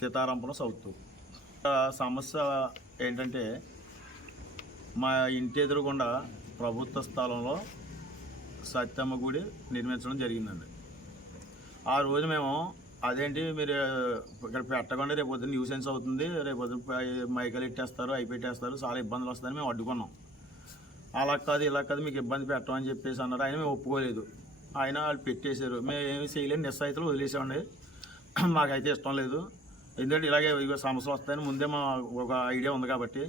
Sitarampuram south. ఆ సమస్య ఏంటంటే మా ఇంటి ఎదురుగుండా ప్రభుత్వ స్థలంలో సత్యమ్మ గుడి నిర్మించడం జరిగిందండి. ఆ రోజు మేము అదేంటి మీరు ఇక్కడ పెట్టకుండా రేపు పొద్దున్న న్యూసెన్స్ అవుతుంది రేపు పొద్దున్న మైకలు ఎట్టేస్తారు అవి పెట్టేస్తారు చాలా ఇబ్బందులు వస్తాయని మేము అడ్డుకున్నాం. అలా కాదు ఇలా కాదు మీకు ఇబ్బంది పెట్టమని చెప్పేసి అన్నారు. ఆయన మేము ఒప్పుకోలేదు. ఆయన వాళ్ళు పెట్టేశారు. మేము ఏమి చేయలేని నిస్సాయితలు వదిలేసామండి. మాకైతే ఇష్టం లేదు. ఎందుకంటే ఇలాగే ఇక సమస్యలు వస్తాయని ముందే మా ఒక ఐడియా ఉంది కాబట్టి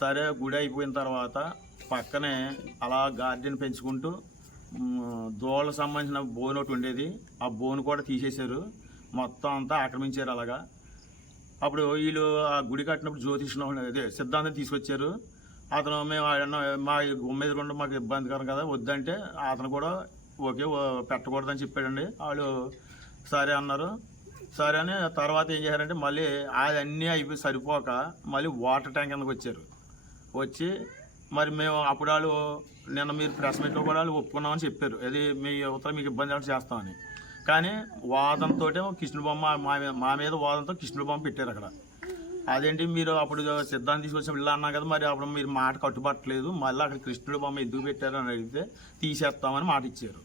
సరే గుడి అయిపోయిన తర్వాత పక్కనే అలా గార్డెన్ పెంచుకుంటూ దోళ్ళకు సంబంధించిన బోన్ ఒకటి ఉండేది. ఆ బోన్ కూడా తీసేశారు. మొత్తం అంతా ఆక్రమించారు అలాగా. అప్పుడు వీళ్ళు ఆ గుడి కట్టినప్పుడు జ్యోతిష్యం అదే సిద్ధాంతం తీసుకొచ్చారు. అతను మేము ఆయన మా గుమ్మ కూడా మాకు ఇబ్బందికరం కదా వద్దంటే అతను కూడా ఓకే పెట్టకూడదని చెప్పాడండి. వాళ్ళు సరే అన్నారు. సరే అని తర్వాత ఏం చేశారంటే మళ్ళీ అన్నీ అయిపోయి సరిపోక మళ్ళీ వాటర్ ట్యాంక్ కిందకి వచ్చారు. వచ్చి మరి మేము అప్పుడు వాళ్ళు నిన్న మీరు ప్రెస్ మీట్లో కూడా వాళ్ళు ఒప్పుకున్నామని చెప్పారు. అది మీ యువతలో మీకు ఇబ్బంది అంటే చేస్తామని. కానీ వాదంతో కృష్ణుడు బొమ్మ మా మీద- మా మీద వాదంతో కృష్ణుడు బొమ్మ పెట్టారు అక్కడ. అదేంటి మీరు అప్పుడు సిద్ధాంతం తీసుకొచ్చి ఇలా అన్నా కదా మరి అప్పుడు మీరు మాట కట్టుబట్టలేదు మళ్ళీ అక్కడ కృష్ణుడు బొమ్మ ఎందుకు పెట్టారు అని అడిగితే తీసేస్తామని మాట ఇచ్చారు.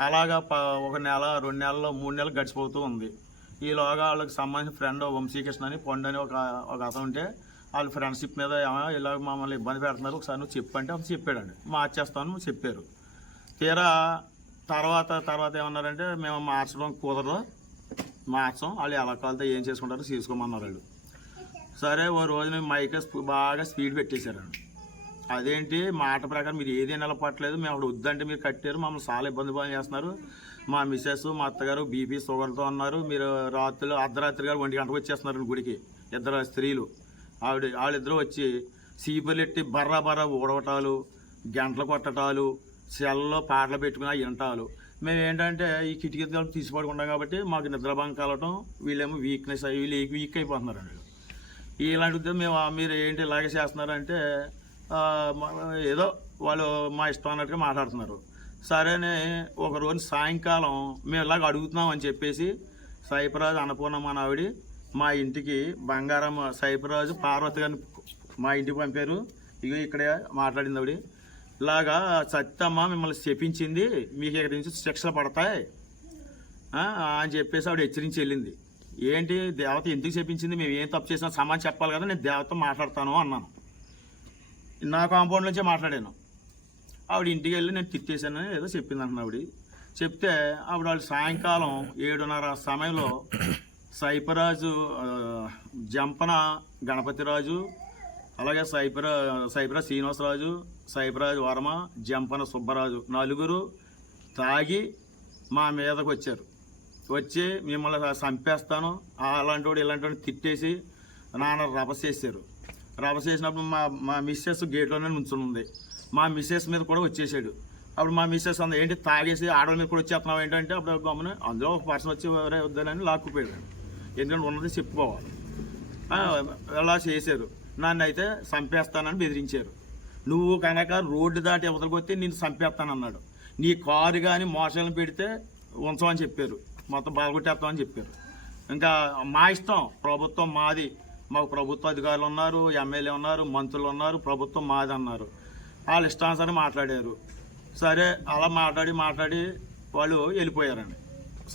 అలాగా ప- ఒక నెల రెండు నెలలు మూడు నెలలు గడిచిపోతూ ఉంది. ఈలోగా వాళ్ళకి సంబంధించిన ఫ్రెండ్ వంశీకృష్ణ అని పండు అని ఒక ఒక అతను ఉంటే వాళ్ళ ఫ్రెండ్షిప్ మీద ఏమో ఇలా మమ్మల్ని ఇబ్బంది పెడుతున్నారు. ఒకసారి నువ్వు చెప్పంటే అతను చెప్పాడండి. మార్చేస్తామని చెప్పారు. తీరా తర్వాత తర్వాత ఏమన్నారంటే మేము మార్చడం కుదరదు. మార్చం. వాళ్ళు ఎలా కాలితే ఏం చేసుకుంటారో తీసుకోమన్నారు వాళ్ళు. సరే ఓ రోజు మేము మైక్ బాగా స్పీడ్ పెట్టేశారండి అదేంటి? మాట ప్రకారం మీరు ఏది నిలబట్టలేదు మేము అక్కడ వద్దంటే మీరు కట్టారు. మమ్మల్ని చాలా ఇబ్బంది పని చేస్తున్నారు. మా మిసెస్ మా అత్తగారు బీపీ షుగర్తో ఉన్నారు. మీరు రాత్రులు అర్ధరాత్రి గారు ఒంటి గంటకు వచ్చేస్తున్నారు గుడికి. ఇద్దరు స్త్రీలు. ఆవిడ వాళ్ళిద్దరూ వచ్చి సీపులెట్టి బర్రా బర్రా ఊడవటాలు గంటలు కొట్టటాలు సెల్లో పాటలు పెట్టుకుని వింటాలు. మేము ఏంటంటే ఈ కిటికీ తలుపు తీసి పడుకుంటాం కాబట్టి మాకు నిద్రభంగం కలవటం వీళ్ళేమో వీక్నెస్ అయ్యి వీళ్ళు వీక్ అయిపోతున్నారండి. ఇలాంటిది మేము మీరు ఏంటి ఇలాగే చేస్తున్నారంటే ఏదో వాళ్ళు మా ఇష్టం అన్నట్టుగా మాట్లాడుతున్నారు. సరేనే ఒక రోజు సాయంకాలం మేము ఇలాగ అడుగుతున్నాం అని చెప్పేసి సైపరాజు అన్నపూర్ణమ్మ ఆవిడ మా ఇంటికి బంగారం సైపరాజు పార్వతి గారిని మా ఇంటికి పంపారు. ఇక ఇక్కడే మాట్లాడింది ఆవిడ ఇలాగా సత్యమ్మ మిమ్మల్ని శపించింది మీకు ఇక్కడ నుంచి శిక్షలు పడతాయి అని చెప్పేసి ఆవిడ హెచ్చరించి వెళ్ళింది. ఏంటి దేవత ఎందుకు చెప్పించింది మేము ఏం తప్పు చేసినా సమాధానం చెప్పాలి కదా నేను దేవతతో మాట్లాడతాను అన్నాను. నా కాంపౌండ్ నుంచే మాట్లాడాను. ఆవిడ ఇంటికి వెళ్ళి నేను తిట్టేశానని ఏదో చెప్పింది అంటున్నా ఆవిడ. చెప్తే ఆవిడ వాళ్ళు సాయంకాలం ఏడున్నర సమయంలో సైపరాజు జంపన గణపతిరాజు అలాగే సైపర సైపరా శ్రీనివాసరాజు సైపరాజు వర్మ జంపన సుబ్బరాజు నలుగురు తాగి మా మీదకు వచ్చారు. వచ్చి మిమ్మల్ని చంపేస్తాను. అలాంటి వాడు ఇలాంటి వాడిని తిట్టేసి నాన్న రభ చేశారు రభ చేసినప్పుడు మా మా మిస్సెస్ గేట్లోనే నుంచుని ఉంది మా మిస్సెస్ మీద కూడా వచ్చేసాడు. అప్పుడు మా మిస్సెస్ అంద ఏంటి తాగేసి ఆడవాళ్ళ మీద కూడా వచ్చేస్తున్నావు ఏంటంటే అప్పుడు గమని అందులో ఒక పర్సన్ వచ్చి ఎవరే వద్దని లాక్కుపోయాడు. ఎందుకంటే ఉన్నది చెప్పుకోవాలి. అలా చేశారు. నన్ను అయితే చంపేస్తానని బెదిరించారు. నువ్వు కనుక రోడ్డు దాటి అవతలకి వస్తే నేను చంపేస్తానన్నాడు. నీ కారు కానీ మోసాలను పెడితే ఉంచమని చెప్పారు. మొత్తం బాగొట్టేస్తామని చెప్పారు. ఇంకా మా ఇష్టం. ప్రభుత్వం మాది. మాకు ప్రభుత్వ అధికారులు ఉన్నారు ఎమ్మెల్యే ఉన్నారు మంత్రులు ఉన్నారు ప్రభుత్వం మాది అన్నారు. వాళ్ళు ఇష్టానుసారం మాట్లాడారు. సరే అలా మాట్లాడి మాట్లాడి వాళ్ళు వెళ్ళిపోయారండి.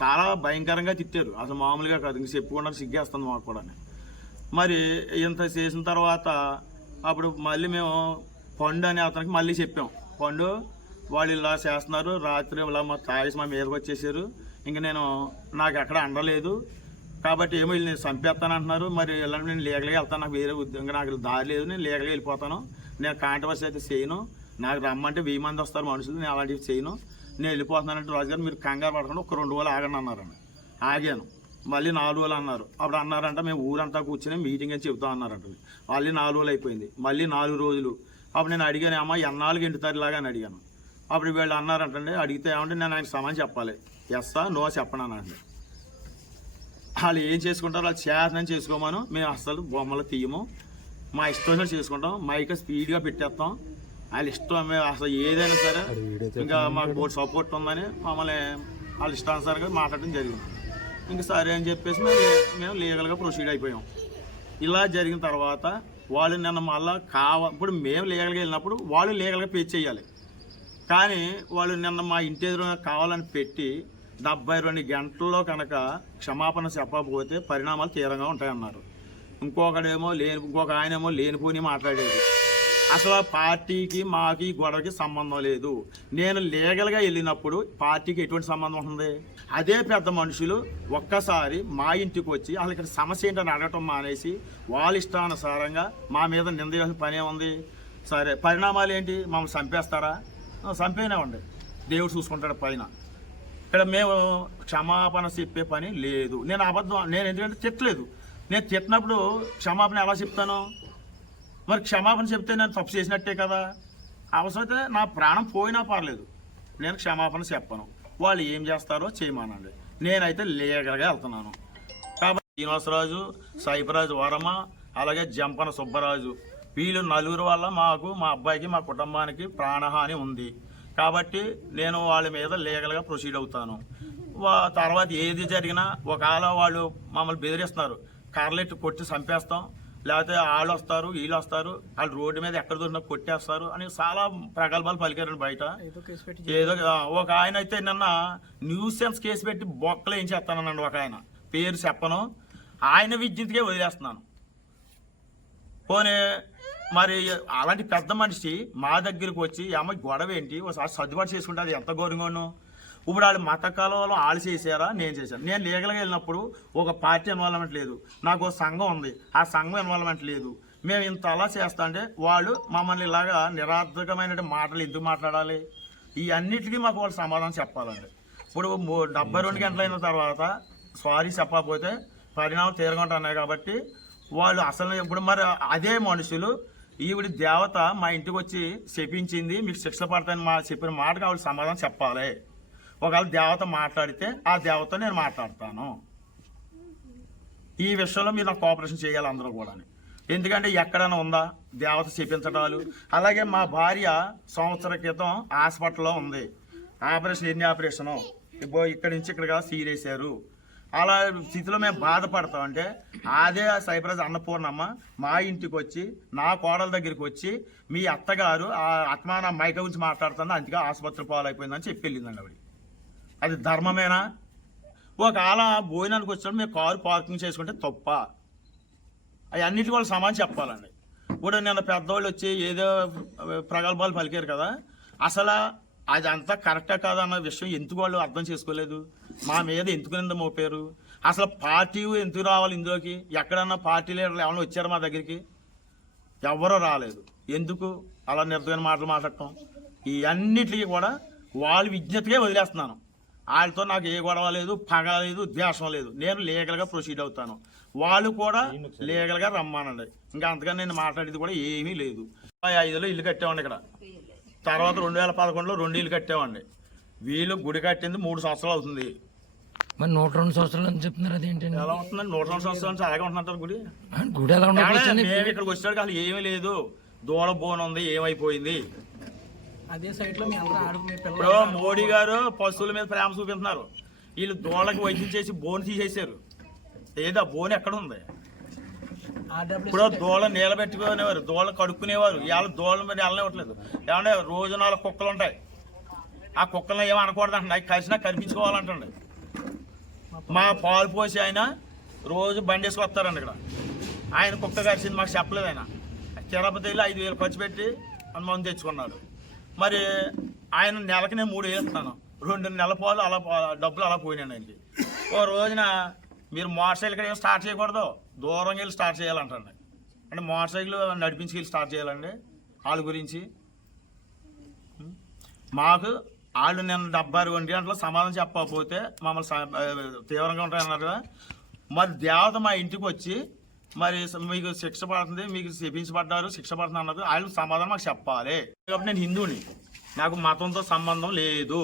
చాలా భయంకరంగా తిట్టారు. అసలు మామూలుగా కాదు. ఇంక చెప్పుకుండా సిగ్గేస్తుంది మాకు కూడా మరి ఇంత చేసిన తర్వాత అప్పుడు మళ్ళీ మేము పండు అనే అతనికి మళ్ళీ చెప్పాం. పండు వాళ్ళు ఇలా చేస్తున్నారు. రాత్రి ఇలా మా తాగేసి మా మీదకి వచ్చేసారు. ఇంక నేను నాకు ఎక్కడ అండలేదు. కాబట్టి ఏమో వీళ్ళు నేను చంపేస్తాను అంటున్నారు మరి ఇలా నేను లీగల్గా వెళ్తాను. నాకు వేరే ఉద్యోగం నాకు దారి లేదు. నేను లీగల్గా వెళ్ళిపోతాను. నేను కాంట్రవర్సీ అయితే చేయను. నాకు రమ్మంటే వెయ్యి మంది వస్తారు మనుషులు నేను అలాంటివి చేయను. నేను వెళ్ళిపోతున్నానంటే రాజుగారు మీరు కంగారు పడకుండా ఒక రెండు రోజులు ఆగండి అన్నారండి ఆగాను. మళ్ళీ నాలుగు రోజులు అన్నారు. అప్పుడు అన్నారంట మేము ఊరంతా కూర్చొని మీటింగ్ అని చెబుతా అన్నారంట మళ్ళీ నాలుగు రోజులు అయిపోయింది. మళ్ళీ నాలుగు రోజులు. అప్పుడు నేను అడిగాను అమ్మ ఎన్నాళ్ళకి ఎండుతారు ఇలాగా అని అడిగాను. అప్పుడు వీళ్ళు అన్నారంటండి అడిగితే ఏమంటే నేను ఆయన సమాన్ చెప్పాలి. ఎస్సా నో చెప్పను అనండి వాళ్ళు ఏం చేసుకుంటారో వాళ్ళు చేతనం చేసుకోమను. మేము అస్సలు బొమ్మలు తీయము. మా ఇష్టం చేసుకుంటాం. మైక్ స్పీడ్గా పెట్టేస్తాం. వాళ్ళ ఇష్టం అసలు ఏదైనా సరే ఇంకా మాకు బోర్డు సపోర్ట్ ఉందని మమ్మల్ని వాళ్ళ ఇష్టానుసారంగా మాట్లాడడం జరిగింది. ఇంక సరే అని చెప్పేసి మేము మేము లీగల్గా ప్రొసీడ్ అయిపోయాం. ఇలా జరిగిన తర్వాత వాళ్ళు నిన్న మళ్ళా కావ ఇప్పుడు మేము లీగల్గా వెళ్ళినప్పుడు వాళ్ళు లీగల్గా పే చేయాలి. కానీ వాళ్ళు నిన్న మా ఇంటి ఎదురుగా కావాలని పెట్టి డెబ్బై రెండు గంటల్లో కనుక క్షమాపణ చెప్పకపోతే పరిణామాలు తీవ్రంగా ఉంటాయన్నారు. ఇంకొకడేమో లేని ఇంకొక ఆయనేమో లేనిపోని మాట్లాడేది. అసలు పార్టీకి మాకి గొడవకి సంబంధం లేదు. నేను లీగల్గా వెళ్ళినప్పుడు పార్టీకి ఎటువంటి సంబంధం ఉంటుంది? అదే పెద్ద మనుషులు ఒక్కసారి మా ఇంటికి వచ్చి అసలు ఇక్కడ సమస్య ఏంటని అడగటం మానేసి వాళ్ళ ఇష్టానుసారంగా మా మీద నింద పనే ఉంది సరే పరిణామాలు ఏంటి? మమ్మల్ని చంపేస్తారా? చంపేనేవ్వండి దేవుడు చూసుకుంటాడు పైన. ఇక్కడ మేము క్షమాపణ చెప్పే పని లేదు. నేను అబద్ధం నేను ఎందుకంటే తిట్టలేదు నేను తిట్టినప్పుడు క్షమాపణ ఎలా చెప్తాను? మరి క్షమాపణ చెప్తే నేను తప్పు చేసినట్టే కదా? అవసరమైతే నా ప్రాణం పోయినా పర్లేదు. నేను క్షమాపణ చెప్పను. వాళ్ళు ఏం చేస్తారో చేయమనండి. నేనైతే లీగల్గా వెళ్తున్నాను. కాబట్టి శ్రీనివాసరాజు సైపరాజు వరమ అలాగే జంపన సుబ్బరాజు వీళ్ళు నలుగురు వల్ల మాకు మా అబ్బాయికి మా కుటుంబానికి ప్రాణహాని ఉంది. కాబట్టి నేను వాళ్ళ మీద లీగల్గా ప్రొసీడ్ అవుతాను. వా- తర్వాత ఏది జరిగినా ఒకవేళ వాళ్ళు మమ్మల్ని బెదిరిస్తున్నారు కర్లెట్టు కొట్టి చంపేస్తాం. లేకపోతే వాళ్ళు వస్తారు వీళ్ళు వస్తారు వాళ్ళు రోడ్డు మీద ఎక్కడ దొరికినా కొట్టేస్తారు అని చాలా ప్రగల్భాలు పలికారండి బయట. ఏదో ఒక ఆయన అయితే నిన్న న్యూసెన్స్ కేసు పెట్టి బొక్కలు ఏం చేస్తానన్నాడు ఒక ఆయన. పేరు చెప్పను. ఆయన విద్యుత్కే వదిలేస్తున్నాను. పోనీ మరి అలాంటి పెద్ద మనిషి మా దగ్గరికి వచ్చి అమ్మాయి గొడవ ఏంటి ఒకసారి సర్దుబాటు చేసుకుంటే అది ఎంత గౌరవంగాను ఇప్పుడు వాళ్ళు మత కాలంలో వాళ్ళు చేశారా? నేను చేశాను. నేను లీగల్గా వెళ్ళినప్పుడు ఒక పార్టీ ఇన్వాల్వ్మెంట్ లేదు. నాకు ఒక సంఘం ఉంది. ఆ సంఘం ఇన్వాల్వ్మెంట్ లేదు. మేము ఇంత అలా చేస్తా అంటే వాళ్ళు మమ్మల్ని ఇలాగా నిరార్థకమైన మాటలు ఎందుకు మాట్లాడాలి? ఈ అన్నిటికీ మాకు వాళ్ళు సమాధానం చెప్పాలండి. ఇప్పుడు డెబ్బై రెండు గంటలు అయిన తర్వాత సారీ చెప్పకపోతే పరిణామం తీరగొంటున్నాయి కాబట్టి వాళ్ళు అసలు ఇప్పుడు మరి అదే మనుషులు ఈవిడ దేవత మా ఇంటికి వచ్చి చెప్పించింది మీకు శిక్ష పడతాయని మా చెప్పిన మాటకు ఆవిడ సమాధానం చెప్పాలి. ఒకవేళ దేవత మాట్లాడితే ఆ దేవత నేను మాట్లాడతాను. ఈ విషయంలో మీరు నాకు కోఆపరేషన్ చేయాలి అందరూ కూడా ఎందుకంటే ఎక్కడైనా ఉందా దేవత చెప్పించడాలు అలాగే మా భార్య సంవత్సర క్రితం హాస్పిటల్లో ఉంది. ఆపరేషన్ ఎన్ని ఆపరేషను? ఇప్పుడు ఇక్కడి నుంచి ఇక్కడ సీరేసారు అలా స్థితిలో మేము బాధపడతాం అంటే అదే సైబ్రజ్ అన్నపూర్ణమ్మ మా ఇంటికి వచ్చి నా కోడల దగ్గరికి వచ్చి మీ అత్తగారు ఆ ఆత్మాన మైక గురించి మాట్లాడుతుంది? అందుకే ఆసుపత్రి పాలైపోయిందని చెప్పి వెళ్ళిందండి ఆవిడ. అది ధర్మమేనా? ఒకవేళ భోజనానికి వచ్చినప్పుడు మేము కారు పార్కింగ్ చేసుకుంటే తప్ప. అవి అన్నిటి వాళ్ళు సమానం చెప్పాలండి. ఇప్పుడు నిన్న పెద్దవాళ్ళు వచ్చి ఏదో ప్రగల్భాలు పలికారు కదా. అసలు అది అంతా కరెక్టా కాదా అన్న విషయం ఎందుకు వాళ్ళు అర్థం చేసుకోలేదు? మా మీద ఎందుకు నింద మోపారు? అసలు పార్టీ ఎందుకు రావాలి ఇందులోకి? ఎక్కడన్నా పార్టీ లీడర్లు ఏమైనా వచ్చారు మా దగ్గరికి? ఎవరూ రాలేదు. ఎందుకు? అలా నిర్దమైన మాటలు మాట్లాడటం. ఈ అన్నిటికీ కూడా వాళ్ళు విజ్ఞతగా వదిలేస్తున్నాను. వాళ్ళతో నాకు ఏ గొడవ లేదు పగ లేదు ద్వేషం లేదు. నేను లీగల్గా ప్రొసీడ్ అవుతాను. వాళ్ళు కూడా లీగల్గా రమ్మానండి. ఇంకా అంతగా నేను మాట్లాడేది కూడా ఏమీ లేదు. ముప్పై ఐదులో ఇల్లు కట్టామండి ఇక్కడ. తర్వాత రెండు వేల పదకొండులో రెండు ఇల్లు కట్టామండి వీళ్ళు గుడి కట్టింది మూడు సంవత్సరాలు అవుతుంది. మరి నూట రెండు సంవత్సరాలు అని చెప్తున్నారు అదేంటండి ఎలా ఉంటుందండి? నూట రెండు సంవత్సరాల నుంచి అలాగే ఉంటున్నారు గుడి? ఆ, గుడి ఎలా ఉండకపోతే మేము ఇక్కడికి వచ్చాడు అసలు ఏమీ లేదు. దూడ బోన్ ఉంది ఏమైపోయింది? అదే మీ అందరూ ఇప్పుడు పిల్లలు మోడీ గారు పశువుల మీద ప్రేమ చూపిస్తున్నారు. వీళ్ళు దూడలకు వైద్యం చేసి బోన్ తీసేశారు. ఏదో బోన్ ఎక్కడ ఉంది? ఆర్డబ్ల్యూ ఇప్పుడు దూడ నీళ్ళ పెట్టుకునేవారు దూడ కడుక్కునేవారు. ఇవాళ దూడల మీద వెళ్ళనివ్వట్లేదు. ఏమంటే రోజు నాలుగు కుక్కలు ఉంటాయి. ఆ కుక్కలను ఏమీ అనకూడదు అంటండి అవి కలిసినా కనిపించుకోవాలంటండి. మా పాలు పోసి ఆయన రోజు బండి వేసుకు వస్తారండి ఇక్కడ. ఆయన కుక్క కరిచింది మాకు చెప్పలేదు ఆయన. తిరుపతి వెళ్ళి ఐదు వేలు ఖర్చు పెట్టి మందు తెచ్చుకున్నాడు మరి ఆయన నెలకి నేను మూడు వేస్తున్నాను రెండు నెలల పాలు అలా డబ్బులు అలా పోయినాను ఆయనకి. ఓ రోజున మీరు మోటార్ సైకిల్ ఇక్కడ ఏం స్టార్ట్ చేయకూడదు. దూరంగా వెళ్ళి స్టార్ట్ చేయాలంటండి. అంటే మోటార్ సైకిల్ నడిపించి వెళ్ళి స్టార్ట్ చేయాలండి. వాళ్ళ గురించి. మాకు వాళ్ళు నేను డెబ్బై రెండు గంటల సమాధానం చెప్పకపోతే మమ్మల్ని తీవ్రంగా ఉంటాయన్నారు కదా. మరి దేవత మా ఇంటికి వచ్చి మరి మీకు శిక్ష పడుతుంది మీకు శపించబడ్డారు శిక్ష పడుతుంది అన్నది ఆయన సమాధానం మాకు చెప్పాలి. కాబట్టి నేను హిందువుని నాకు మతంతో సంబంధం లేదు.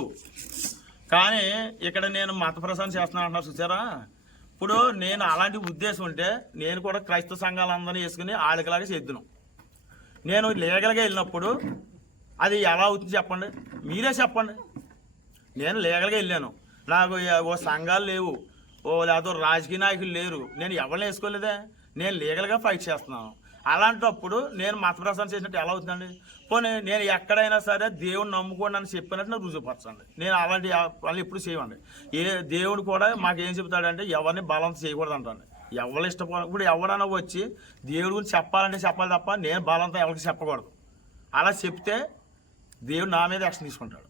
కానీ ఇక్కడ నేను మత ప్రసారం చేస్తున్నాను అంటున్నారు చూసారా? ఇప్పుడు నేను అలాంటి ఉద్దేశం ఉంటే నేను కూడా క్రైస్తవ సంఘాలందరినీ వేసుకుని ఆడకలాగా చేద్దును. నేను లీగల్గా వెళ్ళినప్పుడు అది ఎలా అవుతుంది చెప్పండి? మీరే చెప్పండి. నేను లీగల్గా వెళ్ళాను. నాకు ఓ సంఘాలు లేవు. ఓ లేదో రాజకీయ నాయకులు లేరు. నేను ఎవరిని వేసుకోలేదే? నేను లీగల్గా ఫైట్ చేస్తున్నాను. అలాంటప్పుడు నేను మత ప్రసారం చేసినట్టు ఎలా అవుతుందండి? పోనీ నేను ఎక్కడైనా సరే దేవుని నమ్ముకోండి అని చెప్పినట్టు నాకు రుజువుపరచండి నేను అలాంటి వాళ్ళు ఎప్పుడు చేయమండి. ఏ దేవుడు కూడా మాకు ఏం చెప్తాడంటే ఎవరిని బలం చేయకూడదు అంటాను ఎవరు ఇష్టపడ ఇప్పుడు ఎవరైనా వచ్చి దేవుడి గురించి చెప్పాలంటే చెప్పాలి తప్ప నేను బలంతో ఎవరికి చెప్పకూడదు. అలా చెప్తే దేవుడు నా మీద యాక్షన్ తీసుకుంటాడు.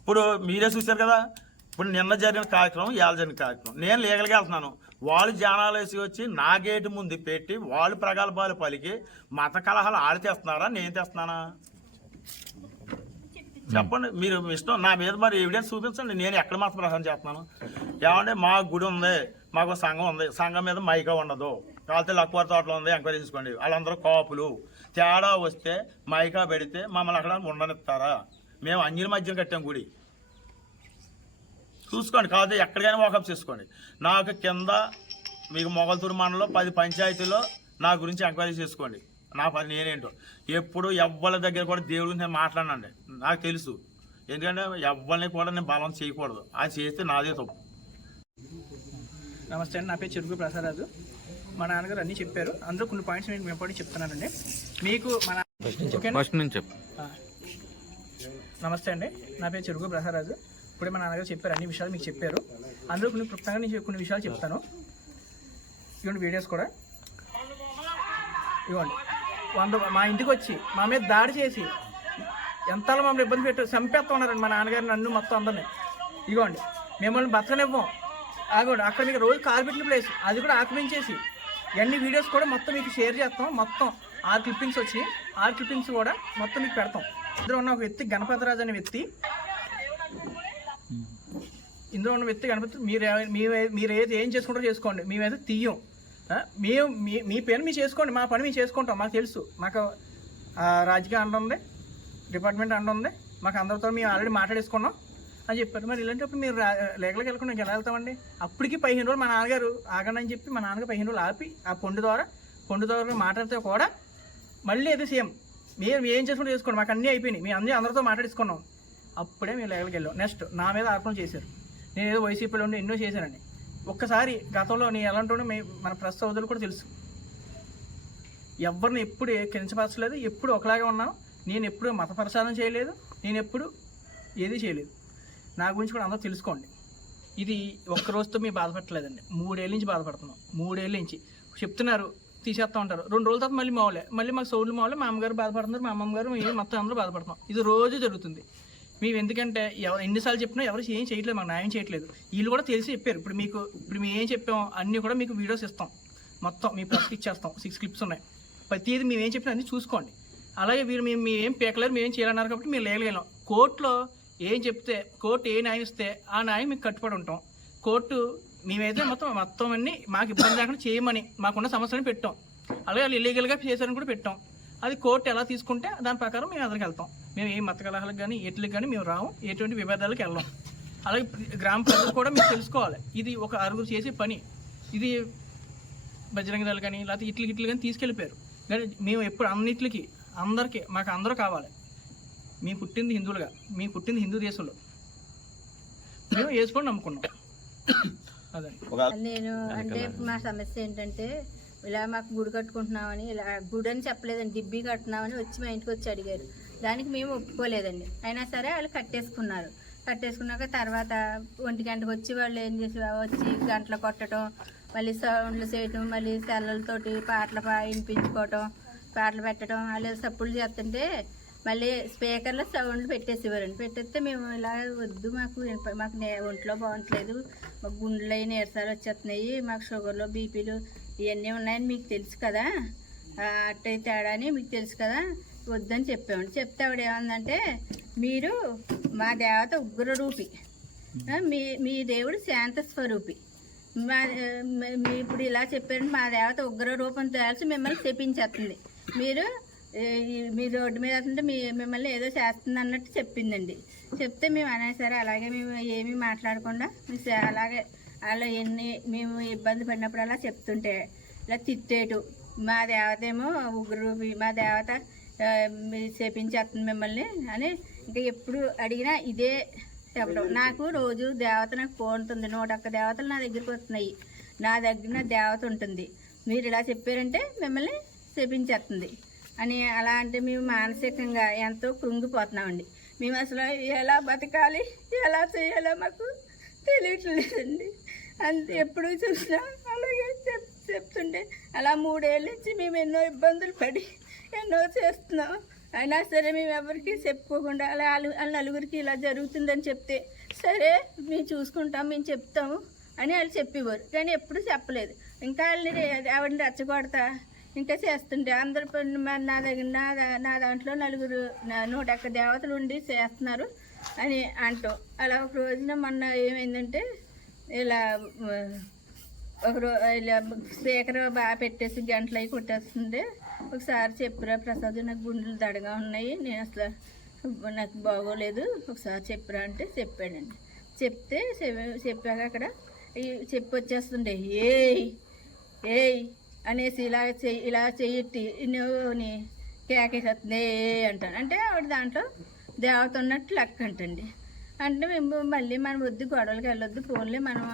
ఇప్పుడు మీరే చూశారు కదా ఇప్పుడు నిన్న జరిగిన కార్యక్రమం ఇవాళ జరిగిన కార్యక్రమం. నేను లీగల్గా వెళ్తున్నాను. వాళ్ళు జానాలేసి వేసి వచ్చి నా గేటు ముందు పెట్టి వాళ్ళు ప్రగల్భాలు పలికి మత కలహాలు ఆడి తెస్తున్నారా నేను తెస్తున్నానా? చెప్పండి మీరు ఇష్టం. నా మీద మరి ఎవిడెన్స్ చూపించండి. నేను ఎక్కడ మత ప్రసారం చేస్తున్నాను? ఏమంటే మా గుడి ఉంది మాకు సంఘం ఉంది. సంఘం మీద మైకా ఉండదు. కాకపోతే లక్కువ తోటలో ఉంది ఎంక్వైరీ చేసుకోండి. వాళ్ళందరూ కాపులు. తేడా వస్తే మైకా పెడితే మమ్మల్ని అక్కడ ఉండనిస్తారా? మేము అంజలి మధ్యం కట్టాం గుడి. చూసుకోండి. కాకపోతే ఎక్కడికైనా వాకప్ చేసుకోండి. నాకు కింద మీకు మొగల్తూరు మండలంలో పది పంచాయతీల్లో నా గురించి ఎంక్వైరీ చేసుకోండి. నా పని నేనేంటో. ఎప్పుడు ఎవ్వరి దగ్గర కూడా దేవుడి గురించి నేను మాట్లాడనండి. నాకు తెలుసు. ఎందుకంటే ఎవ్వరిని కూడా నేను బలం చేయకూడదు. అది చేస్తే నాదే తప్పు. నమస్తే అండి. నా పేరు చెరుకు ప్రసాదరాజు. మా నాన్నగారు అన్నీ చెప్పారు. అందులో కొన్ని పాయింట్స్ నేను మేము చెప్తున్నానండి. మీకు మన ఫస్ట్ నుంచి. నమస్తే అండి. నా పేరు చెరుకు ప్రసాదరాజు. ఇప్పుడే మా నాన్నగారు చెప్పారు అన్ని విషయాలు మీకు చెప్పారు. అందులో కొన్ని క్లుప్తంగా నేను కొన్ని విషయాలు చెప్తాను. ఇవ్వండి వీడియోస్ కూడా. ఇవ్వండి వంద మా ఇంటికి వచ్చి మా మీద దాడి చేసి ఎంతలో మమ్మల్ని ఇబ్బంది పెట్టు చంపేస్తా ఉన్నారండి మా నాన్నగారు నన్ను మొత్తం అందరిని. ఇగోండి మిమ్మల్ని బతకనివ్వం. ఆగోండి. అక్కడ మీకు రోజు కార్పెట్ల ప్లేస్ అది కూడా ఆక్రమించేసి అన్ని వీడియోస్ కూడా మొత్తం మీకు షేర్ చేస్తాం. మొత్తం ఆరు క్లిప్పింగ్స్ వచ్చి ఆరు క్లిప్పింగ్స్ కూడా మొత్తం మీకు పెడతాం. ఇందులో ఉన్న ఒక వ్యక్తి గణపతిరాజు అనే వ్యక్తి ఇందులో ఉన్న వ్యక్తి కనిపిస్తుంది. మీరు ఏ- మీరు ఏది ఏం చేసుకుంటారో చేసుకోండి. మేమైతే తీయం. మేము మీ మీ పేరు మీరు చేసుకోండి. మా పని మేము చేసుకుంటాం. మాకు తెలుసు. మాకు రాజకీయ అండ ఉంది. డిపార్ట్మెంట్ అండ ఉంది. మాకు అందరితో మేము ఆల్రెడీ మాట్లాడేసుకున్నాం అని చెప్పారు. మరి ఇలాంటప్పుడు మీరు లేఖలకు వెళ్ళకుండా ఇంకా ఎలా వెళ్తామండి? అప్పటికి పదిహేను రోజులు మా నాన్నగారు ఆగండి అని చెప్పి మా నాన్నగారు పదిహేను రోజులు ఆపి ఆ పొండు ద్వారా పొండు ద్వారా మాట్లాడితే కూడా మళ్ళీ అది సేమ్. మీరు ఏం చేసుకుంటే చేసుకోండి. మాకు అన్నీ అయిపోయినాయి. మేము అన్నీ అందరితో మాట్లాడేసుకున్నాం. అప్పుడే మేము లేఖలకు వెళ్ళాం. నెక్స్ట్ నా మీద ఆరోపణ చేశారు. నేను ఏదో వైసీపీలో ఉండి ఎన్నో చేశానండి. ఒక్కసారి గతంలో నేను ఎలాంటి మీ మన ప్రస్తుత వదులు కూడా తెలుసు. ఎవరిని ఎప్పుడు కించపరచలేదు ఎప్పుడు ఒకలాగే ఉన్నాను. నేను ఎప్పుడు మత ప్రచారం చేయలేదు నేను ఎప్పుడు ఏది చేయలేదు. నా గురించి కూడా అందరూ తెలుసుకోండి. ఇది ఒక్క రోజుతో మీ బాధపడలేదండి మూడేళ్ళ నుంచి బాధపడుతున్నాం. మూడేళ్ళ నుంచి. చెప్తున్నారు తీసేస్తూ ఉంటారు. రెండు రోజుల తర్వాత మళ్ళీ మావలే. మళ్ళీ మాకు సౌండ్లు మావలే. మా అమ్మగారు బాధపడుతున్నారు మా అమ్మమ్మగారు మొత్తం అందరూ బాధపడుతున్నాం. ఇది రోజు జరుగుతుంది. మేము ఎందుకంటే ఎవరు ఎన్నిసార్లు చెప్పినా ఎవరు ఏం చేయట్లేదు మాకు న్యాయం చేయట్లేదు. వీళ్ళు కూడా తెలిసి చెప్పారు. ఇప్పుడు మీకు ఇప్పుడు మేము ఏం చెప్పాము అన్నీ కూడా మీకు వీడియోస్ ఇస్తాం. మొత్తం మీ ప్రెస్కి ఇచ్చేస్తాం. సిక్స్ క్లిప్స్ ఉన్నాయి. ప్రతిదీ మేము ఏం చెప్పినా అన్ని చూసుకోండి. అలాగే వీరు మేము మేము ఏం పేకలేరు మేము ఏం చేయాలన్నారు కాబట్టి మేము లేగలేం కోర్టులో ఏం చెప్తే కోర్టు ఏ న్యాయం ఇస్తే ఆ న్యాయం మీకు కట్టుబడి ఉంటాం. కోర్టు మేమైతే మొత్తం మొత్తం అన్ని మాకు ఇబ్బంది లేకుండా చేయమని మాకున్న సమస్యలను పెట్టాం. అలాగే వాళ్ళు ఇల్లీగల్గా చేశారని కూడా పెట్టాం. అది కోర్టు ఎలా తీసుకుంటే దాని ప్రకారం మేము ఎదురుకెళ్తాం మేము ఏ మత కలహాలకు కానీ ఎట్లకి కానీ మేము రాము. ఎటువంటి విభేదాలకు వెళ్ళాం. అలాగే గ్రామ ప్రజలు కూడా మీరు తెలుసుకోవాలి. ఇది ఒక అరుగురు చేసే పని. ఇది బజరంగ దళ కానీ లేకపోతే ఇట్లకి ఇట్లు కానీ తీసుకెళ్ళిపోయారు. కానీ మేము ఎప్పుడు అన్నిటికి అందరికీ మాకు అందరూ కావాలి. మీ పుట్టింది హిందువులుగా. మీ పుట్టింది హిందూ దేశంలో. మేము వేసుకొని నమ్ముకున్నాం. ఒక నేను అంటే మా సమస్య ఏంటంటే ఇలా మాకు గుడి కట్టుకుంటున్నామని ఇలా గుడి అని చెప్పలేదండి డిబ్బీ కట్టున్నామని వచ్చి మా ఇంటికి వచ్చి అడిగారు. దానికి మేము ఒప్పుకోలేదండి. అయినా సరే వాళ్ళు కట్టేసుకున్నారు. కట్టేసుకున్నాక తర్వాత ఒంటి గంటకు వచ్చి వాళ్ళు ఏం చేసి వచ్చి గంటలు కొట్టడం మళ్ళీ సౌండ్లు చేయటం మళ్ళీ సెల్లలతోటి పాటలు పా వినిపించుకోవటం పాటలు పెట్టడం వాళ్ళు సప్పులు చేస్తుంటే మళ్ళీ స్పీకర్లో సౌండ్లు పెట్టేసేవారండి. పెట్టేస్తే మేము ఇలా వద్దు మాకు మాకు నే- ఒంట్లో బాగుంటలేదు మాకు గుండెలు అయి నీరసాలు వచ్చేస్తున్నాయి మాకు షుగర్లు బీపీలు ఇవన్నీ ఉన్నాయని మీకు తెలుసు కదా. అట్టయితే అట్టే తేడా అని మీకు తెలుసు కదా వద్దని చెప్పామండి. చెప్తే ఆవిడ ఏమందంటే మీరు మా దేవత ఉగ్రరూపి. మీ మీ దేవుడు శాంత స్వరూపి. మా మీ- ఇప్పుడు ఇలా చెప్పారంటే మా దేవత ఉగ్ర రూపం తేల్చి మిమ్మల్ని చెప్పించేస్తుంది మీరు మీ రోడ్డు మీద వస్తుంటే మీ మిమ్మల్ని ఏదో చేస్తుంది అన్నట్టు చెప్పిందండి. చెప్తే మేము అనేసారి? అలాగే మేము ఏమీ మాట్లాడకుండా మీ అలాగే అలా ఎన్ని మేము ఇబ్బంది పడినప్పుడు అలా చెప్తుంటే ఇలా తిట్టేటు మా దేవత ఏమో ఉగ్రరూపి మా దేవత చేపించేస్తుంది మిమ్మల్ని అని ఇంకా ఎప్పుడు అడిగినా ఇదే చెప్పడం. నాకు రోజు దేవత నాకు పోతుంది నూట ఒక్క దేవతలు నా దగ్గరికి వస్తున్నాయి. నా దగ్గర నా దేవత ఉంటుంది. మీరు ఇలా చెప్పారంటే మిమ్మల్ని చేపించేస్తుంది. అని అలా అంటే మేము మానసికంగా ఎంతో కృంగిపోతున్నామండి. మేము అసలు ఎలా బతకాలి ఎలా చేయాలో మాకు తెలియట్లేదండి. అంతే ఎప్పుడు చూసినా చెప్తుంటే అలా మూడేళ్ళ నుంచి మేము ఎన్నో ఇబ్బందులు పడి ఎన్నో చేస్తున్నాం. అయినా సరే మేము ఎవరికి చెప్పుకోకుండా అలా వాళ్ళు వాళ్ళ నలుగురికి ఇలా జరుగుతుందని చెప్తే సరే మేము చూసుకుంటాం మేము చెప్తాము అని వాళ్ళు చెప్పేవారు. కానీ ఎప్పుడు చెప్పలేదు. ఇంకా వాళ్ళని ఆవిడని రెచ్చగొడతా ఇంకా చేస్తుంటే అందరు నా దగ్గర నా దా- నా దాంట్లో నలుగురు నూట ఒక్క దేవతలు ఉండి చేస్తున్నారు అని అంటాం. అలా ఒక రోజున మొన్న ఏమైందంటే ఇలా స్పీకర్ బాగా పెట్టేసి గంటలు అవి కొట్టేస్తుంది. ఒకసారి చెప్పిరా ప్రసాద్ నాకు గుండెలు దడగా ఉన్నాయి. నేను అసలు నాకు బాగోలేదు. ఒకసారి చెప్పిరా అంటే చెప్పాడండి చెప్తే చెప్పాక అక్కడ చెప్పి వచ్చేస్తుండే. ఏయ్ ఏయ్ అనేసి ఇలా చెయ్యి ఇలా చెయ్యి నువ్వుని కేకేసేస్తుంది ఏ అంటాను. అంటే ఆవిడ దాంట్లో దేవత ఉన్నట్టు లెక్క అంటండి. అంటే మేము మళ్ళీ మనం వద్దు గొడవలకి వెళ్ళొద్దు ఫోన్లే మనం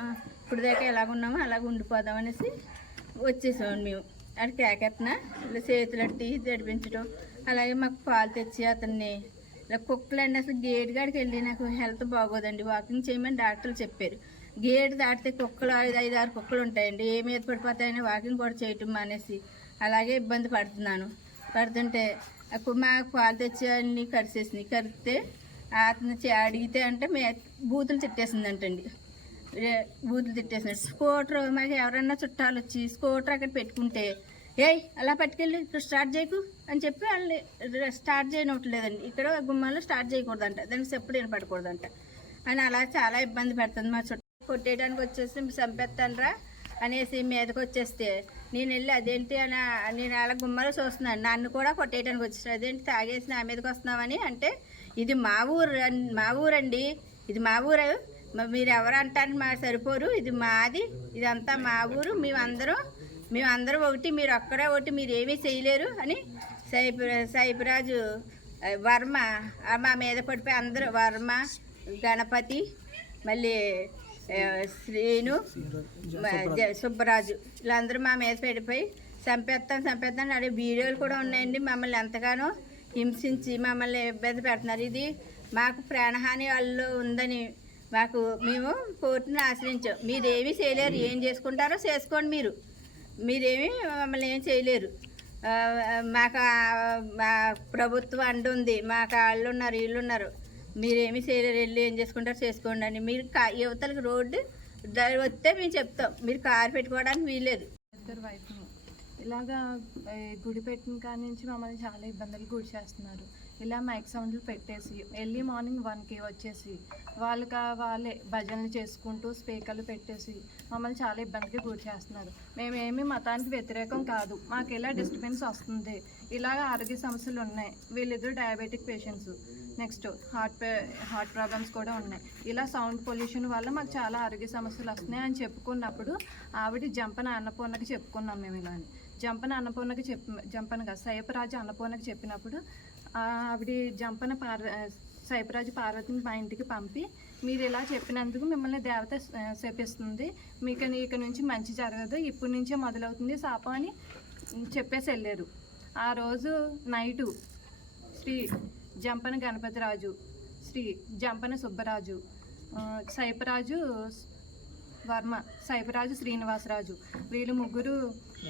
ఇప్పుడు దాకా ఎలాగున్నామో అలాగ ఉండిపోదాం అనేసి వచ్చేసాం మేము. అక్కడ కేకెత్తిన ఇలా చేతులు అట్టి జడిపించడం అలాగే మాకు పాలు తెచ్చి అతన్ని ఇలా కుక్కలు అండి అసలు గేట్ కాడికి వెళ్ళి నాకు హెల్త్ బాగోదండి. వాకింగ్ చేయమని డాక్టర్లు చెప్పారు. గేట్ దాటితే కుక్కలు ఐదు ఐదు ఆరు కుక్కలు ఉంటాయండి. ఏ మీద పడిపోతాయని వాకింగ్ కూడా చేయటం మానేసి అలాగే ఇబ్బంది పడుతున్నాను. పడుతుంటే అప్పుడు మాకు పాలు తెచ్చి అన్ని కరిసేసినాయి కరిస్తే అతను చే- అడిగితే అంటే మే బూతులు తిట్టేసిందంటండి. బూతులు తిట్టేసినాడు స్కూటర్ మాకు ఎవరన్నా చుట్టాలు వచ్చి స్కూటర్ అక్కడ పెట్టుకుంటే ఏయ్ అలా పట్టుకెళ్ళి ఇక్కడ స్టార్ట్ చేయకు అని చెప్పి వాళ్ళని స్టార్ట్ చేయనట్లేదండి. ఇక్కడ గుమ్మాలో స్టార్ట్ చేయకూడదంట. దానికి సెప్పుడు వినపడకూడదంట అని అలా చాలా ఇబ్బంది పెడుతుంది మా చుట్టూ. కొట్టేయడానికి వచ్చేసి చంపేస్తానరా అనేసి మీదకి వచ్చేస్తే నేను వెళ్ళి అదేంటి అని నేను అలా గుమ్మలో చూస్తున్నాను. నన్ను కూడా కొట్టేయడానికి వచ్చేసి అదేంటి తాగేసి నా మీదకి వస్తున్నామని అంటే ఇది మా ఊరు మా ఊరండి. ఇది మా ఊరు. మరి మీరు ఎవరు అంటారు మా సరిపోరు. ఇది మాది. ఇదంతా మా ఊరు. మేమందరం మేమందరం ఒకటి మీరు ఒక్కడే ఒకటి మీరు ఏమీ చేయలేరు అని సైపు సైపురాజు వర్మ మా మీద పడిపోయి అందరూ వర్మ గణపతి మళ్ళీ శ్రీను మ- సుబ్బరాజు వీళ్ళందరూ మా మీద పడిపోయి చంపేస్తాం చంపేస్తాం అడే వీడియోలు కూడా ఉన్నాయండి. మమ్మల్ని ఎంతగానో హింసించి మమ్మల్ని ఇబ్బంది పెడుతున్నారు. ఇది మాకు ప్రాణహాని వాళ్ళు ఉందని మాకు మేము కోర్టును ఆశ్రయించాం. మీరు చేయలేరు. ఏం చేసుకుంటారో చేసుకోండి మీరు. మీరేమి మమ్మల్ని ఏం చేయలేరు. మాకు మా ప్రభుత్వం అండు ఉంది. మాకు వాళ్ళు ఉన్నారు వీళ్ళు ఉన్నారు. మీరేమి చేయలేరు. వెళ్ళి ఏం చేసుకుంటారో చేసుకోండి అని. మీరు కా యువతలకు రోడ్డు వస్తే మేము చెప్తాం. మీరు కారు పెట్టుకోవడానికి వీల్లేదు. ఇలాగా గుడి పెట్టిన కాడి నుంచి మమ్మల్ని చాలా ఇబ్బందులు గురి చేస్తున్నారు. ఇలా మైక్ సౌండ్లు పెట్టేసి ఎర్లీ మార్నింగ్ వన్కి వచ్చేసి వాళ్ళకి వాళ్ళే భజనలు చేసుకుంటూ స్పీకర్లు పెట్టేసి మమ్మల్ని చాలా ఇబ్బందికి గురి చేస్తున్నారు. మేమేమి మతానికి వ్యతిరేకం కాదు. మాకు ఇలా డిస్టర్బెన్స్ వస్తుంది? ఇలాగ ఆరోగ్య సమస్యలు ఉన్నాయి. వీళ్ళిద్దరు diabetic patients next heart heart problems కూడా ఉన్నాయి. ఇలా సౌండ్ పొల్యూషన్ వల్ల మాకు చాలా ఆరోగ్య సమస్యలు వస్తున్నాయి అని చెప్పుకున్నప్పుడు ఆవిడ జంపన అన్నపూర్ణకి చెప్పుకున్నాం మేము ఇలా అని జంపన అన్నపూర్ణకి చెప్పి జంపనగా సయపరాజు అన్నపూర్ణకి చెప్పినప్పుడు ఆవిడ జంపన పార్వ సైపరాజు పార్వతిని మా ఇంటికి పంపి మీరు ఇలా చెప్పినందుకు మిమ్మల్ని దేవత శపిస్తుంది. మీకు ఇక నుంచి మంచి జరగదు. ఇప్పటి నుంచే మొదలవుతుంది శాపం అని చెప్పేసి వెళ్ళారు. ఆ రోజు నైటు శ్రీ జంపన గణపతిరాజు శ్రీ జంపన సుబ్బరాజు సైపరాజు వర్మ సైపరాజు శ్రీనివాసరాజు వీళ్ళు ముగ్గురు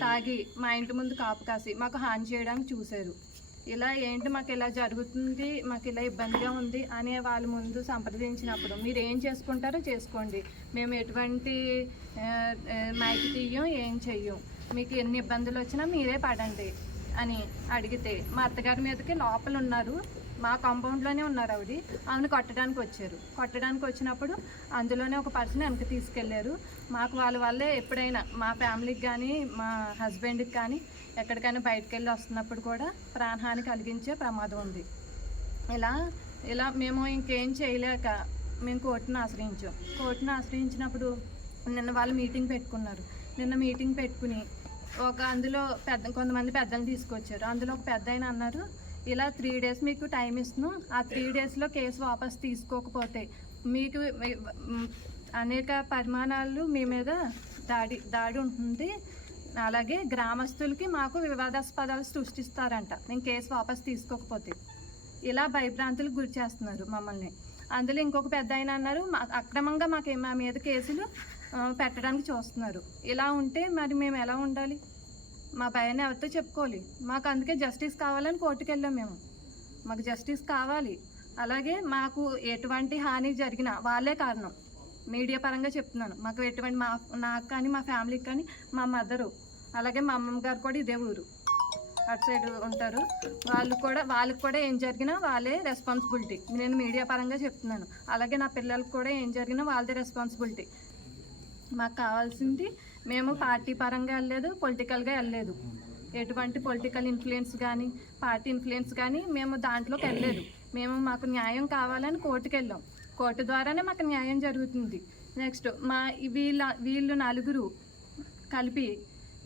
తాగి మా ఇంటి ముందు కాపు కాసి మాకు హాని చేయడానికి చూశారు. ఇలా ఏంటి మాకు ఇలా జరుగుతుంది మాకు ఇలా ఇబ్బందిగా ఉంది అనే వాళ్ళ ముందు సంప్రదించినప్పుడు మీరు ఏం చేసుకుంటారో చేసుకోండి. మేము ఎటువంటి ఆ, మైకి తీయం ఏం చెయ్యం. మీకు ఎన్ని ఇబ్బందులు వచ్చినా మీరే పడండి అని అడిగితే మా అత్తగారి మీదకి లోపల ఉన్నారు. మా కాంపౌండ్లోనే ఉన్నారు ఆవిడ. ఆమెను కొట్టడానికి వచ్చారు. కొట్టడానికి వచ్చినప్పుడు అందులోనే ఒక పర్సన్ వెనక్కి తీసుకెళ్ళారు. మాకు వాళ్ళ వల్లే ఎప్పుడైనా మా ఫ్యామిలీకి కానీ మా హస్బెండ్కి కానీ ఎక్కడికైనా బయటకు వెళ్ళి వస్తున్నప్పుడు కూడా ప్రాణహాని కలిగించే ప్రమాదం ఉంది. ఇలా ఇలా మేము ఇంకేం చేయలేక మేము కోర్టును ఆశ్రయించాం. కోర్టును ఆశ్రయించినప్పుడు నిన్న వాళ్ళు మీటింగ్ పెట్టుకున్నారు. నిన్న మీటింగ్ పెట్టుకుని ఒక అందులో పెద్ద కొంతమంది పెద్దలు తీసుకొచ్చారు. అందులో ఒక పెద్ద ఆయన అన్నారు ఇలా త్రీ డేస్ మీకు టైం ఇస్తున్నాం. ఆ త్రీ డేస్లో కేసు వాపస్ తీసుకోకపోతే మీకు అనేక పరిమాణాలు మీ మీద దాడి దాడి ఉంటుంది. అలాగే గ్రామస్తులకి మాకు వివాదాస్పదాలు సృష్టిస్తారంట. మేము కేసు వాపస్ తీసుకోకపోతే. ఇలా భయభ్రాంతులకు గురి చేస్తున్నారు మమ్మల్ని. అందులో ఇంకొక పెద్ద ఆయన అన్నారు అక్రమంగా మాకు మా మీద కేసులు పెట్టడానికి చూస్తున్నారు. ఇలా ఉంటే మరి మేము ఎలా ఉండాలి? మా భయాన్ని ఎవరితో చెప్పుకోవాలి? మాకు అందుకే జస్టిస్ కావాలని కోర్టుకు వెళ్ళాం మేము. మాకు జస్టిస్ కావాలి. అలాగే మాకు ఎటువంటి హాని జరిగినా వాళ్ళే కారణం. మీడియా పరంగా చెప్తున్నాను. మాకు ఎటువంటి మా నాకు కానీ మా ఫ్యామిలీకి కానీ మా మదరు అలాగే మా అమ్మమ్మ గారు కూడా ఇదే ఊరు. అటు సైడ్ ఉంటారు. వాళ్ళు కూడా వాళ్ళకి కూడా ఏం జరిగినా వాళ్ళే రెస్పాన్సిబిలిటీ నేను మీడియా పరంగా చెప్తున్నాను. అలాగే నా పిల్లలకు కూడా ఏం జరిగినా వాళ్ళదే రెస్పాన్సిబిలిటీ మాకు కావాల్సింది మేము పార్టీ పరంగా వెళ్ళలేదు పొలిటికల్గా వెళ్ళలేదు. ఎటువంటి పొలిటికల్ ఇన్ఫ్లుయెన్స్ కానీ పార్టీ ఇన్ఫ్లుయెన్స్ కానీ మేము దాంట్లోకి వెళ్ళలేదు. మేము మాకు న్యాయం కావాలని కోర్టుకు వెళ్ళాం. కోర్టు ద్వారానే మాకు న్యాయం జరుగుతుంది. నెక్స్ట్ మా వీళ్ళ వీళ్ళు నలుగురు కలిపి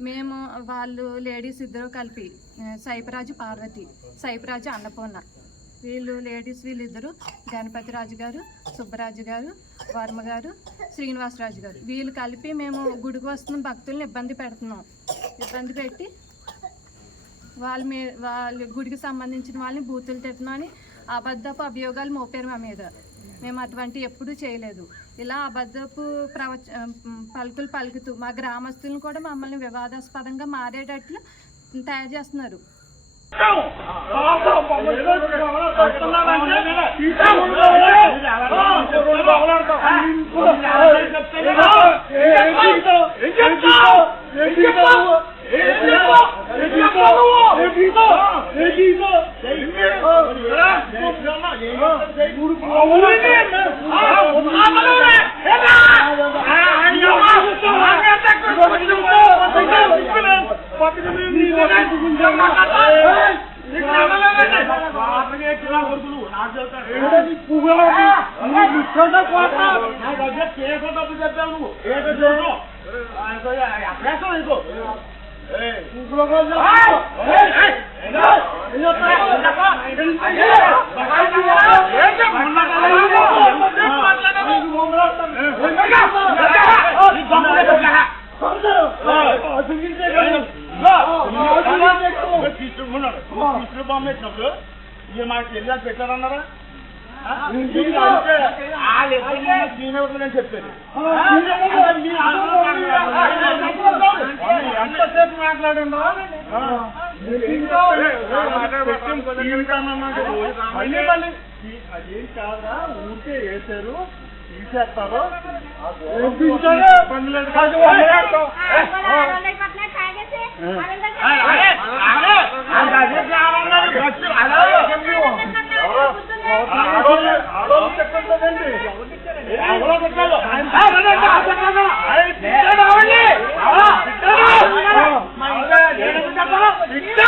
మేము వాళ్ళు లేడీస్ ఇద్దరు కలిపి సైపరాజు పార్వతి సైపరాజు అన్నపూర్ణ. వీళ్ళు లేడీస్ వీళ్ళిద్దరు గణపతి రాజు గారు సుబ్బరాజు గారు వర్మ గారు శ్రీనివాసరాజు గారు. వీళ్ళు కలిపి మేము గుడికి వస్తున్న భక్తుల్ని ఇబ్బంది పెడుతున్నాం. ఇబ్బంది పెట్టి వాళ్ళ మీ వాళ్ళ గుడికి సంబంధించిన వాళ్ళని బూతులు తిట్టమని అబద్ధపు అభియోగాలు మోపారు మా మీద. మేము అటువంటి ఎప్పుడూ చేయలేదు. ఇలా అబద్ధపు ప్రవచ పలుకులు పలుకుతూ మా గ్రామస్తులను కూడా మమ్మల్ని వివాదాస్పదంగా మారేటట్లు తయారు చేస్తున్నారు. కృష్ణ బొమ్మ పెట్టినప్పుడు ఇది మాకు తెలియాలి పెట్టారన్నారా నేను చెప్పేది ఎంతసేపు మాట్లాడండి మళ్ళీ మళ్ళీ అదేం కాదా ఊరికే వేసారు తీసేస్తారు ఇబ్బంది లేదు ఎన్నిసార్లు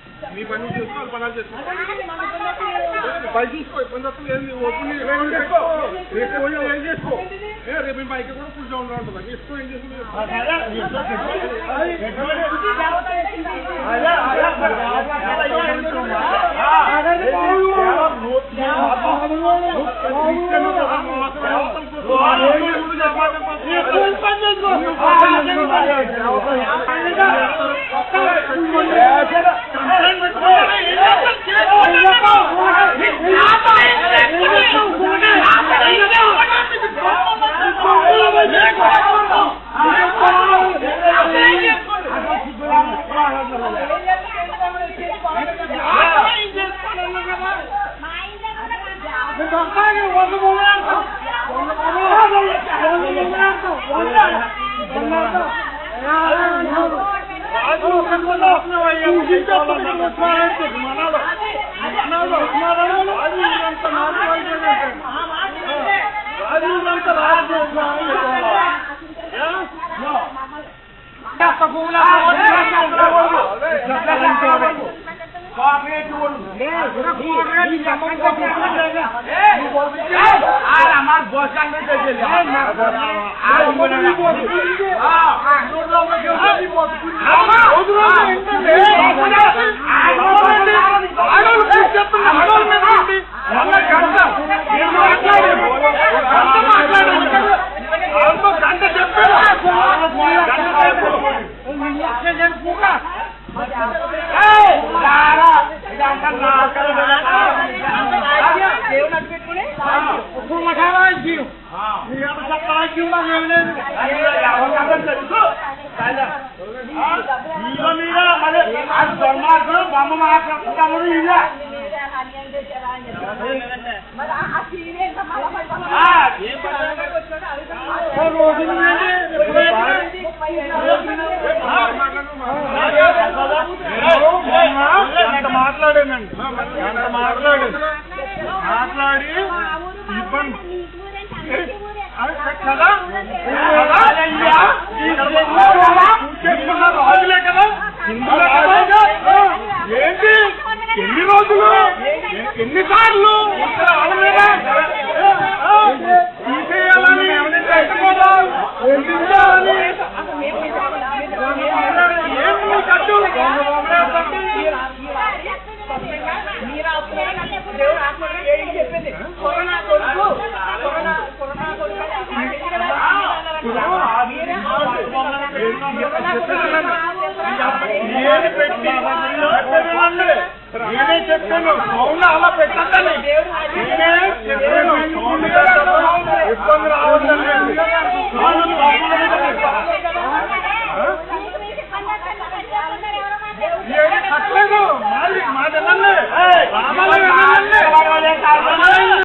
मी पण दिसतो पण बाईकिंग सोय पण చేసుకో రేపు బైక్ కూడా ఫుల్ డౌన్ ఉంటుంది చేసుకో ఏం చేస్తుంది Thank you.